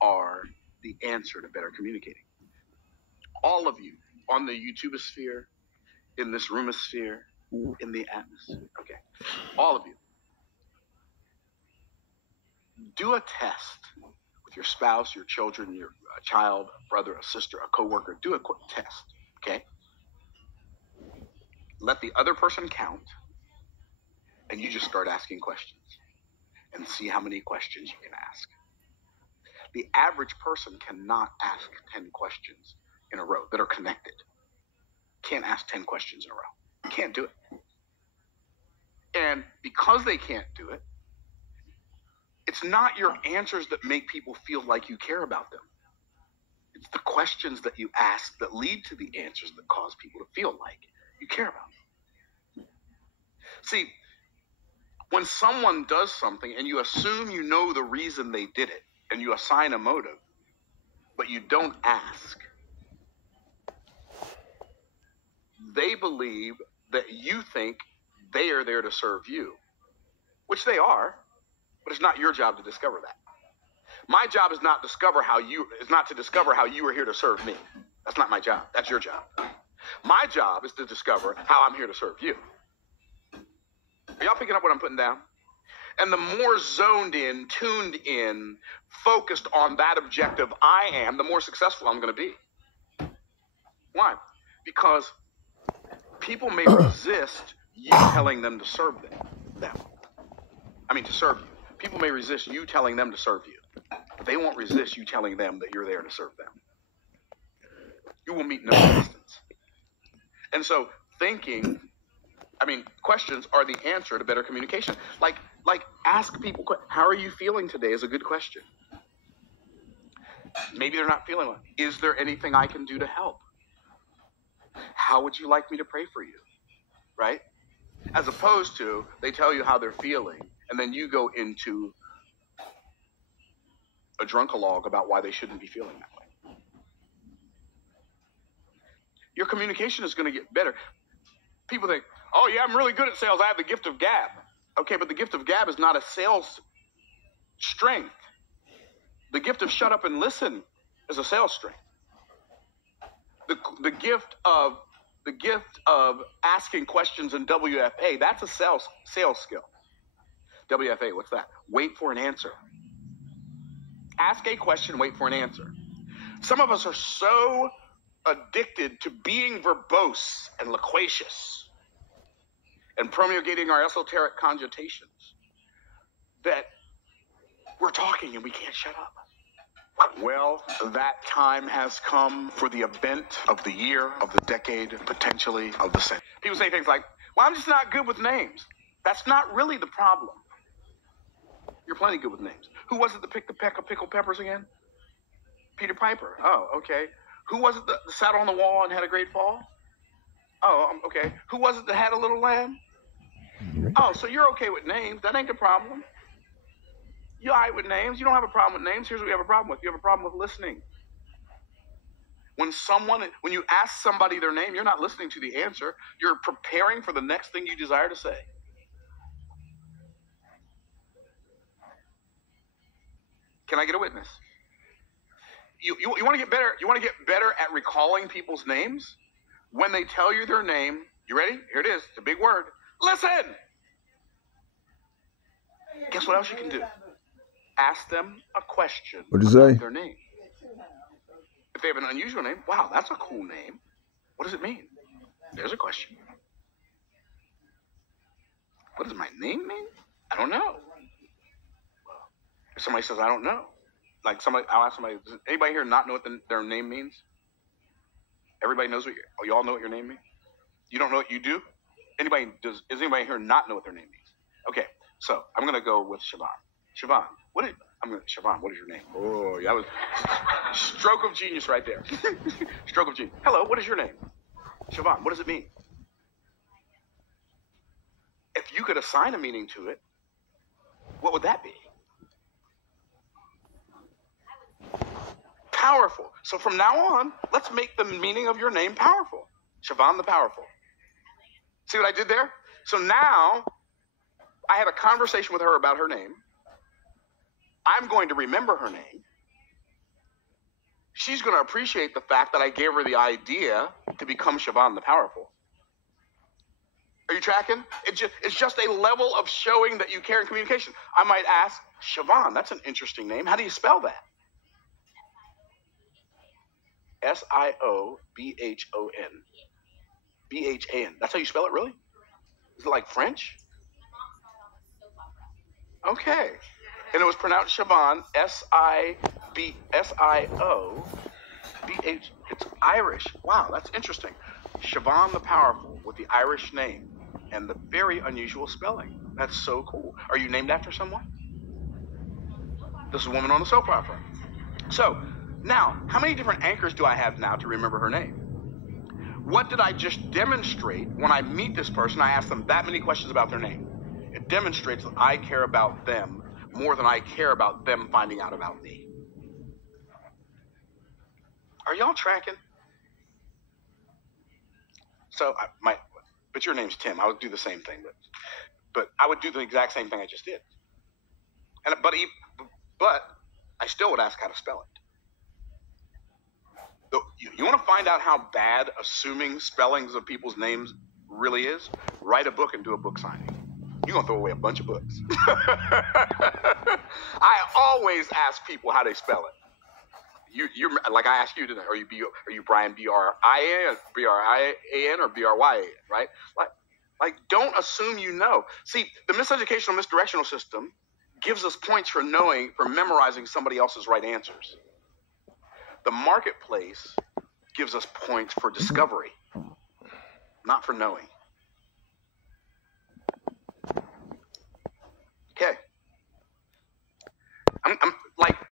are the answer to better communicating. All of you on the YouTubeosphere, in this roomosphere, in the atmosphere. Okay. All of you. Do a test with your spouse, your children, your child, a brother, a sister, a coworker. Do a quick test. Okay. Let the other person count, and you just start asking questions and see how many questions you can ask. The average person cannot ask 10 questions in a row that are connected. Can't ask 10 questions in a row. Can't do it. And because they can't do it, it's not your answers that make people feel like you care about them. It's the questions that you ask that lead to the answers that cause people to feel like you care about them. See, when someone does something and you assume you know the reason they did it and you assign a motive, but you don't ask, they believe that you think they are there to serve you, which they are, but it's not your job to discover that. My job is not to discover how you are here to serve me. That's not my job. That's your job. My job is to discover how I'm here to serve you. Are y'all picking up what I'm putting down? And the more zoned in, tuned in, focused on that objective I am, the more successful I'm going to be. Why? Because people may resist you telling them to serve them. To serve you. People may resist you telling them to serve you. But they won't resist you telling them that you're there to serve them. You will meet no resistance. And so questions are the answer to better communication. Like ask people, how are you feeling today is a good question. Maybe they're not feeling well. Is there anything I can do to help? How would you like me to pray for you? Right? As opposed to, they tell you how they're feeling, and then you go into a drunkalogue about why they shouldn't be feeling that way. Your communication is going to get better. People think, oh yeah, I'm really good at sales. I have the gift of gab. Okay, but the gift of gab is not a sales strength. The gift of shut up and listen is a sales strength. The gift of asking questions in WFA, that's a sales skill. WFA, what's that? Wait for an answer. Ask a question, wait for an answer. Some of us are so addicted to being verbose and loquacious and promulgating our esoteric cogitations that we're talking and we can't shut up. Well, that time has come for the event of the year, of the decade, potentially of the century. People say things like, well, I'm just not good with names. That's not really the problem. You're plenty good with names. Who was it that picked the peck of pickled peppers again? Peter Piper. Oh, okay. Who was it that sat on the wall and had a great fall? Oh, okay. Who was it that had a little lamb? Oh, so you're okay with names. That ain't the problem. You're all right with names. You don't have a problem with names. Here's what you have a problem with. You have a problem with listening. When you ask somebody their name, you're not listening to the answer. You're preparing for the next thing you desire to say. Can I get a witness? You want to get better? You want to get better at recalling people's names? When they tell you their name, you ready? Here it is. It's a big word. Listen. Guess what else you can do? Ask them a question about their name. If they have an unusual name, wow, that's a cool name. What does it mean? There's a question. What does my name mean? I don't know. If somebody says, I don't know. I'll ask somebody, does anybody here not know what their name means? Everybody knows you all know what your name means? You don't know what you do? Does anybody here not know what their name means? Okay, so I'm going to go with Siobhan. Siobhan, Siobhan, what is your name? Oh, that was stroke of genius right there. Stroke of genius. Hello, what is your name? Siobhan, what does it mean? If you could assign a meaning to it, what would that be? Powerful. So from now on, let's make the meaning of your name powerful. Siobhan the Powerful. See what I did there? So now I had a conversation with her about her name. I'm going to remember her name. she's going to appreciate the fact that I gave her the idea to become Siobhan the Powerful. Are you tracking? It's just a level of showing that you care in communication. I might ask, Siobhan, that's an interesting name. How do you spell that? Siobhan. Bhan. That's how you spell it, really? Is it like French? Okay. And it was pronounced Siobhan, Siobh. It's Irish. Wow, that's interesting. Siobhan the Powerful with the Irish name and the very unusual spelling. That's so cool. Are you named after someone? This is a woman on the soap opera. So, now, how many different anchors do I have now to remember her name? What did I just demonstrate when I meet this person? I ask them that many questions about their name. It demonstrates that I care about them more than I care about them finding out about me. Are y'all tracking? So, but your name's Tim. I would do the same thing, but I would do the exact same thing I just did. But I still would ask how to spell it. You want to find out how bad assuming spellings of people's names really is? Write a book and do a book signing. You're going to throw away a bunch of books. I always ask people how they spell it. You like I asked you today, are you Brian, B-R-I-A-N, B-R-I-A-N, or B-R-Y-A-N, right? Like, don't assume you know. See, the miseducational, misdirectional system gives us points for memorizing somebody else's right answers. The marketplace gives us points for discovery, not for knowing. Okay. I'm